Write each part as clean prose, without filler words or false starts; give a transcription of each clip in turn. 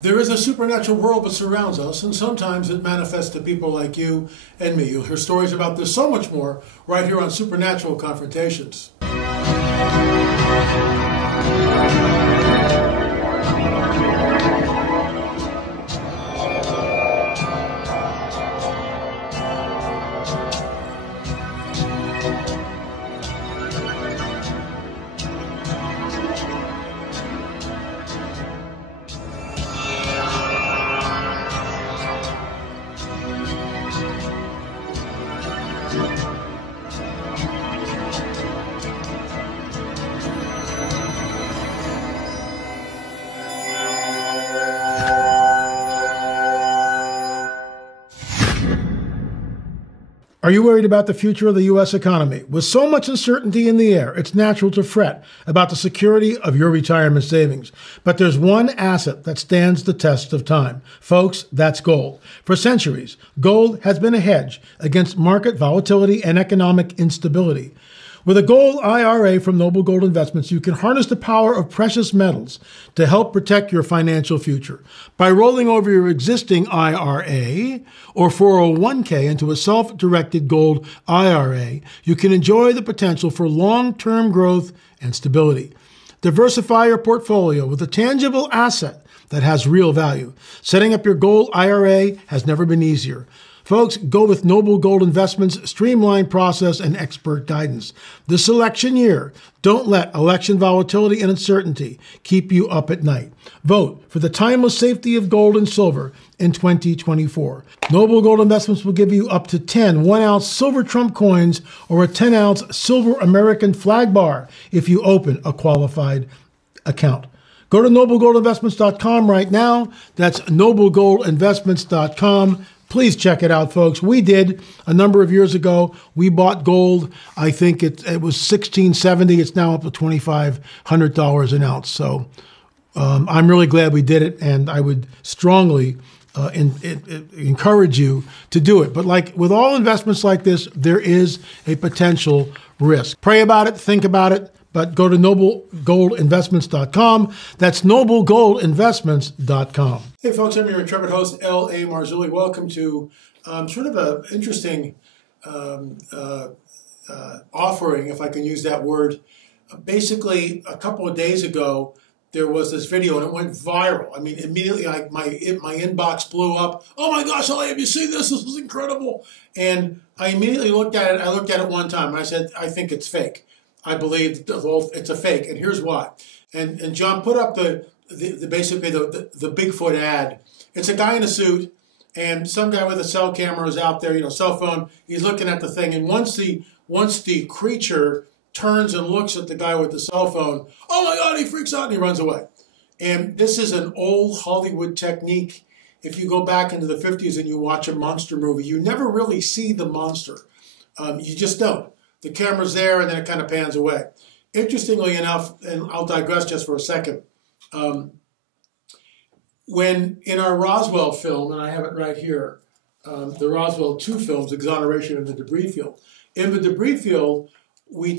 There is a supernatural world that surrounds us, and sometimes it manifests to people like you and me. You'll hear stories about this so much more right here on Supernatural Confrontations. Are you worried about the future of the U.S. economy? With so much uncertainty in the air, it's natural to fret about the security of your retirement savings. But there's one asset that stands the test of time. Folks, that's gold. For centuries, gold has been a hedge against market volatility and economic instability. With a gold IRA from Noble Gold Investments, you can harness the power of precious metals to help protect your financial future. By rolling over your existing IRA or 401k into a self-directed gold IRA, you can enjoy the potential for long-term growth and stability. Diversify your portfolio with a tangible asset that has real value. Setting up your gold IRA has never been easier. Folks, go with Noble Gold Investments' streamlined process and expert guidance. This election year, don't let election volatility and uncertainty keep you up at night. Vote for the timeless safety of gold and silver in 2024. Noble Gold Investments will give you up to 10 1-ounce silver Trump coins or a 10-ounce silver American flag bar if you open a qualified account. Go to noblegoldinvestments.com right now. That's noblegoldinvestments.com. Please check it out, folks. We did a number of years ago. We bought gold. I think it was $1,670. It's now up to $2,500 an ounce. So I'm really glad we did it, and I would strongly encourage you to do it. But like with all investments like this, there is a potential risk. Pray about it, think about it, but go to noblegoldinvestments.com. That's noblegoldinvestments.com. Hey folks, I'm your intrepid host, L.A. Marzulli. Welcome to sort of an interesting offering, if I can use that word. Basically, a couple of days ago, there was this video and it went viral. I mean, immediately my inbox blew up. Oh my gosh, L.A., have you seen this? This was incredible. And I immediately looked at it. I looked at it one time and I said, I think it's fake. I believe it's a fake, and here's why. And John put up basically the Bigfoot ad. It's a guy in a suit, and some guy with a cell camera is out there, cell phone. He's looking at the thing, and once the creature turns and looks at the guy with the cell phone, oh my God, he freaks out and he runs away. And this is an old Hollywood technique. If you go back into the 50s and you watch a monster movie, you never really see the monster. You just don't. The camera's there, and then it kind of pans away. Interestingly enough, and I'll digress just for a second, when in our Roswell film, and I have it right here, the Roswell 2 films, Exoneration of the Debris Field. In the debris field, we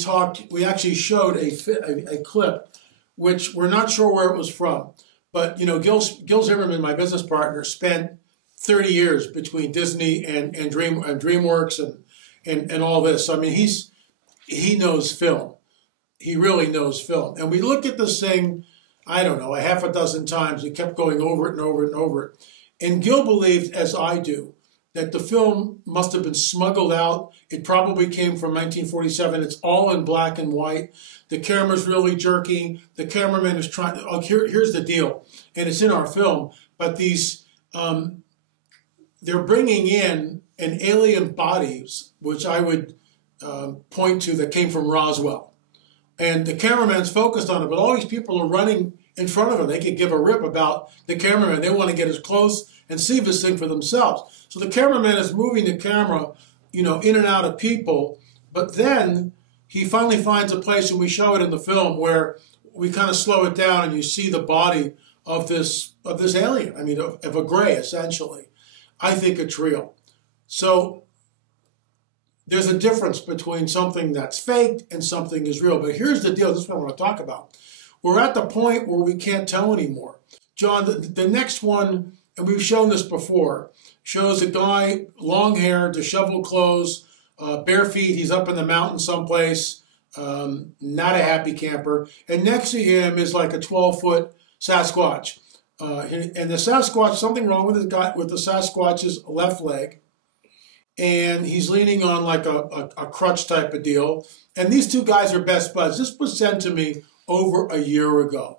actually showed a clip, which we're not sure where it was from. But, Gil Zimmerman, my business partner, spent 30 years between Disney and DreamWorks and all this. So, I mean, he knows film. He really knows film. And we looked at this thing, I don't know, a half a dozen times. We kept going over it and over it and over it. And Gil believed, as I do, that the film must have been smuggled out. It probably came from 1947. It's all in black and white. The camera's really jerky. The cameraman is trying. Here's the deal, and it's in our film. But these, they're bringing in an alien bodies, which I would point to, that came from Roswell. And the cameraman's focused on it, but all these people are running in front of him. They could give a rip about the cameraman. They want to get as close and see this thing for themselves. So the cameraman is moving the camera, in and out of people. But then he finally finds a place, and we show it in the film, where we kind of slow it down and you see the body of this alien. I mean, of a gray, essentially. I think it's real. So there's a difference between something that's faked and something is real. But here's the deal. This is what I want to talk about. We're at the point where we can't tell anymore. John, the next one, and we've shown this before, shows a guy, long hair, disheveled clothes, bare feet. He's up in the mountain someplace, not a happy camper. And next to him is like a 12-foot Sasquatch. And the Sasquatch, something wrong with the Sasquatch's left leg. And he's leaning on like a crutch type of deal. And these two guys are best buds. This was sent to me over a year ago.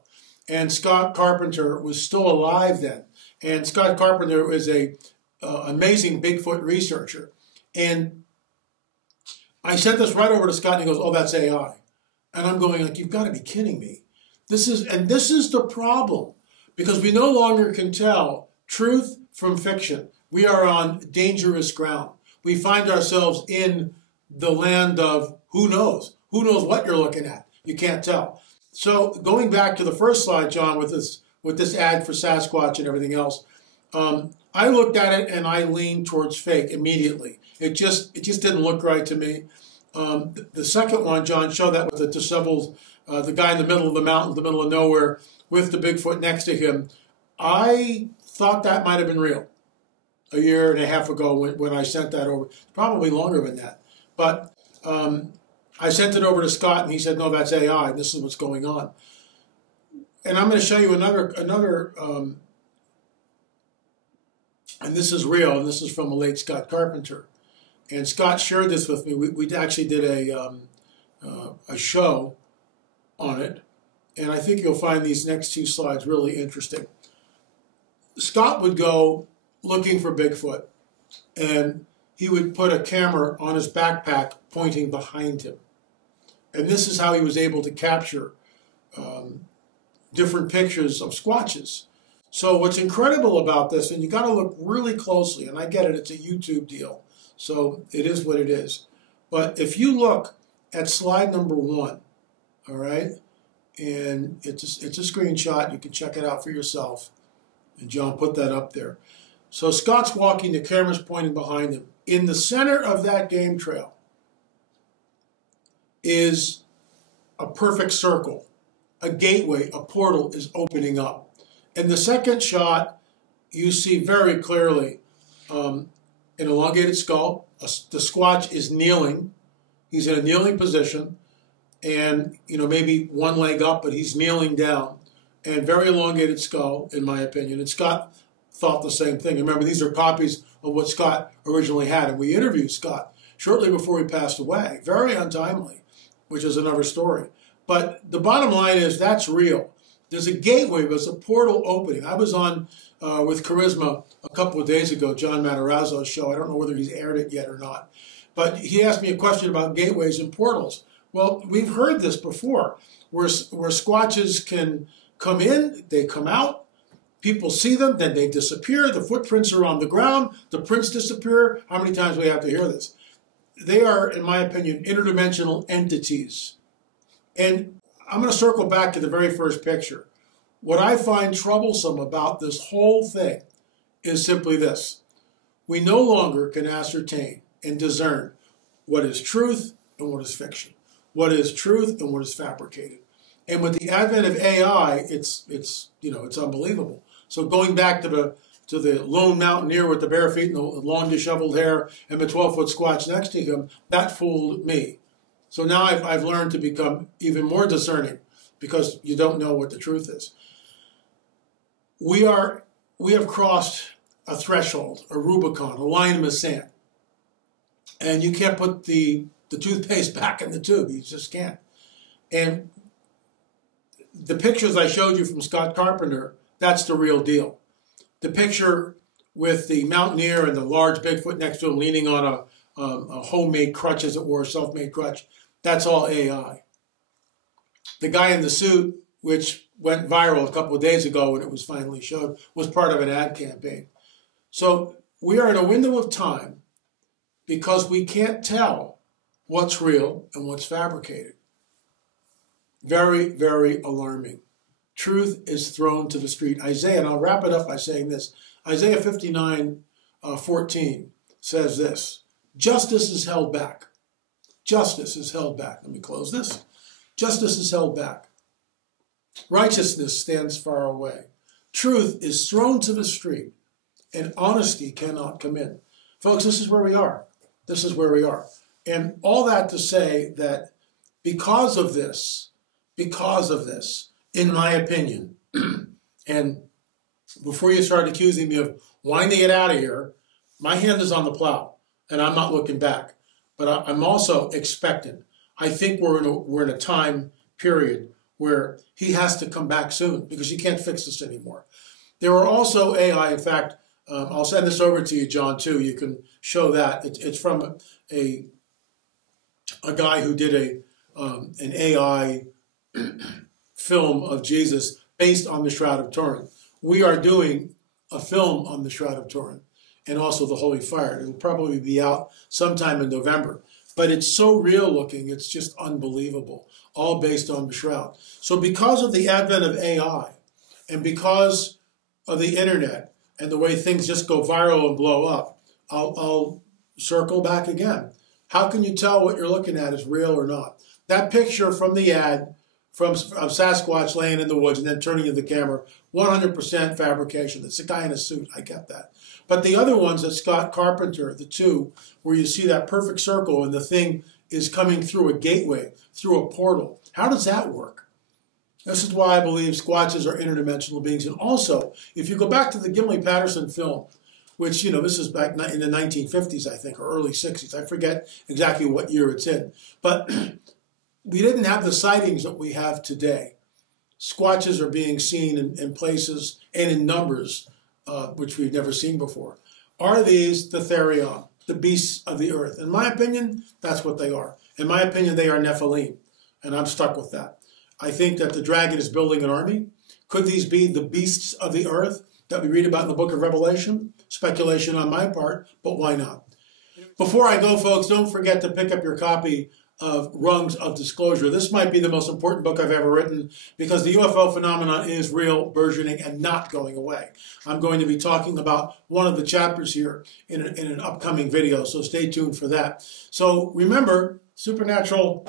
And Scott Carpenter was still alive then. And Scott Carpenter is a amazing Bigfoot researcher. And I sent this right over to Scott, and he goes, "Oh, that's AI." And I'm going like, "You've got to be kidding me." This is the problem, because we no longer can tell truth from fiction. We are on dangerous ground. We find ourselves in the land of who knows? Who knows what you're looking at? You can't tell. So going back to the first slide, John, with this ad for Sasquatch and everything else, I looked at it and I leaned towards fake immediately. It just didn't look right to me. The second one, John, showed that with the disheveled, the guy in the middle of the mountain, the middle of nowhere, with the Bigfoot next to him. I thought that might have been real a year and a half ago when I sent that over. Probably longer than that. But I sent it over to Scott, and he said, "No, that's AI. This is what's going on." And I'm going to show you another, and this is real, and this is from the late Scott Carpenter. And Scott shared this with me. We actually did a show on it, and I think you'll find these next two slides really interesting. Scott would go looking for Bigfoot, and he would put a camera on his backpack pointing behind him. And this is how he was able to capture different pictures of squatches. So what's incredible about this, and you got to look really closely, and I get it, it's a YouTube deal, so it is what it is. But if you look at slide number 1, all right, and it's a screenshot, you can check it out for yourself, and John put that up there. So Scott's walking, the camera's pointing behind him. In the center of that game trail is a perfect circle, a gateway, a portal is opening up. In the second shot, you see very clearly an elongated skull. The Squatch is kneeling. He's in a kneeling position, and maybe one leg up, but he's kneeling down. And very elongated skull, in my opinion. And Scott thought the same thing. Remember, these are copies of what Scott originally had, and we interviewed Scott shortly before he passed away. Very untimely, which is another story. But the bottom line is that's real. There's a gateway, there's a portal opening. I was on with Charisma a couple of days ago, John Matarazzo's show. I don't know whether he's aired it yet or not. But he asked me a question about gateways and portals. Well, we've heard this before, where Squatches can come in, they come out, people see them, then they disappear, the footprints are on the ground, the prints disappear. How many times do we have to hear this? They are, in my opinion, interdimensional entities. And I'm going to circle back to the very first picture. What I find troublesome about this whole thing is simply this. We no longer can ascertain and discern what is truth and what is fiction, what is truth and what is fabricated. And with the advent of AI, it's unbelievable. So going back to the lone mountaineer with the bare feet and the long disheveled hair and the 12-foot Squatch next to him, that fooled me. So now I've learned to become even more discerning, because you don't know what the truth is. We have crossed a threshold, a Rubicon, a line in the sand. And you can't put the toothpaste back in the tube. You just can't. And the pictures I showed you from Scott Carpenter, that's the real deal. The picture with the mountaineer and the large Bigfoot next to him leaning on a homemade crutch, as it were, a self-made crutch, that's all AI. The guy in the suit, which went viral a couple of days ago when it was finally showed, was part of an ad campaign. So we are in a window of time because we can't tell what's real and what's fabricated. Very, very alarming. Truth is thrown to the street. Isaiah, and I'll wrap it up by saying this. Isaiah 59:14 says this: justice is held back. Justice is held back. Let me close this. Justice is held back. Righteousness stands far away. truth is thrown to the street and honesty cannot come in. Folks, this is where we are. This is where we are. And all that to say that because of this, in my opinion, and before you start accusing me of wanting to get out of here, my hand is on the plow and I'm not looking back. But I'm also expectant. I think we're in a time period where he has to come back soon because you can't fix this anymore. There are also AI, in fact, I'll send this over to you, John, too. You can show that. It's from a guy who did an AI film of Jesus based on the Shroud of Turin. We are doing a film on the Shroud of Turin and also the Holy Fire. It'll probably be out sometime in November. But it's so real looking, it's just unbelievable, all based on the Shroud. So because of the advent of AI and because of the internet and the way things just go viral and blow up, I'll circle back again. How can you tell what you're looking at is real or not? That picture from the ad of Sasquatch laying in the woods and then turning to the camera, 100% fabrication. It's a guy in a suit. I get that. But the other ones that Scott Carpenter, the two, where you see that perfect circle and the thing is coming through a gateway, through a portal. How does that work? This is why I believe Squatches are interdimensional beings. And also, if you go back to the Gimli Patterson film, which, this is back in the 1950s, I think, or early 60s. I forget exactly what year it's in. But we didn't have the sightings that we have today. Squatches are being seen in places and in numbers which we've never seen before. Are these the Therion, the beasts of the earth? In my opinion, that's what they are. In my opinion, they are Nephilim, and I'm stuck with that. I think that the dragon is building an army. Could these be the beasts of the earth that we read about in the book of Revelation? Speculation on my part, but why not? Before I go, folks, don't forget to pick up your copy of Rungs of Disclosure. This might be the most important book I've ever written because the UFO phenomenon is real, burgeoning, and not going away. I'm going to be talking about one of the chapters here in an upcoming video, so stay tuned for that. So remember, supernatural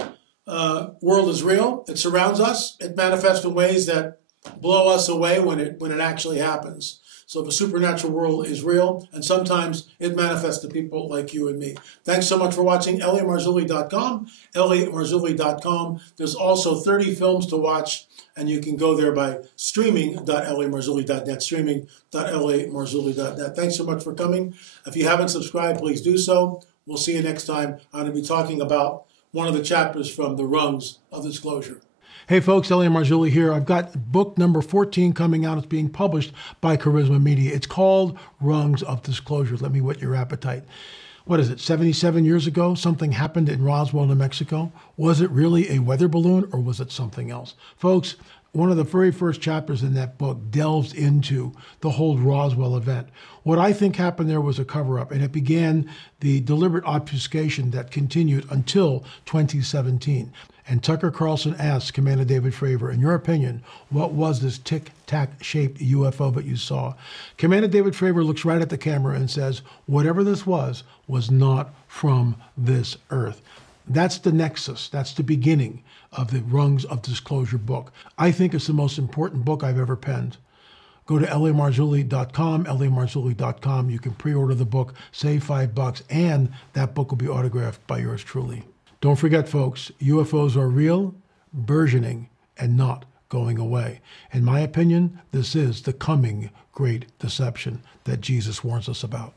world is real. It surrounds us. It manifests in ways that blow us away when it actually happens. So the supernatural world is real, and sometimes it manifests to people like you and me. Thanks so much for watching. ElliottMarzulli.com, ElliottMarzulli.com. There's also 30 films to watch, and you can go there by streaming.ElliottMarzulli.net, streaming.ElliottMarzulli.net. Thanks so much for coming. If you haven't subscribed, please do so. We'll see you next time. I'm going to be talking about one of the chapters from the Rungs of Disclosure. Hey folks, Elliott Marzulli here. I've got book number 14 coming out. It's being published by Charisma Media. It's called Rungs of Disclosure. Let me whet your appetite. What is it, 77 years ago, something happened in Roswell, New Mexico? Was it really a weather balloon or was it something else? Folks, one of the very first chapters in that book delves into the whole Roswell event. What I think happened there was a cover-up, and it began the deliberate obfuscation that continued until 2017. And Tucker Carlson asked Commander David Fravor, in your opinion, what was this tic-tac-shaped UFO that you saw? Commander David Fravor looks right at the camera and says, whatever this was not from this earth. That's the nexus. That's the beginning of the Rungs of Disclosure book. I think it's the most important book I've ever penned. Go to ElliottMarzulli.com, ElliottMarzulli.com. You can pre-order the book, save $5, and that book will be autographed by yours truly. Don't forget, folks, UFOs are real, burgeoning, and not going away. In my opinion, this is the coming great deception that Jesus warns us about.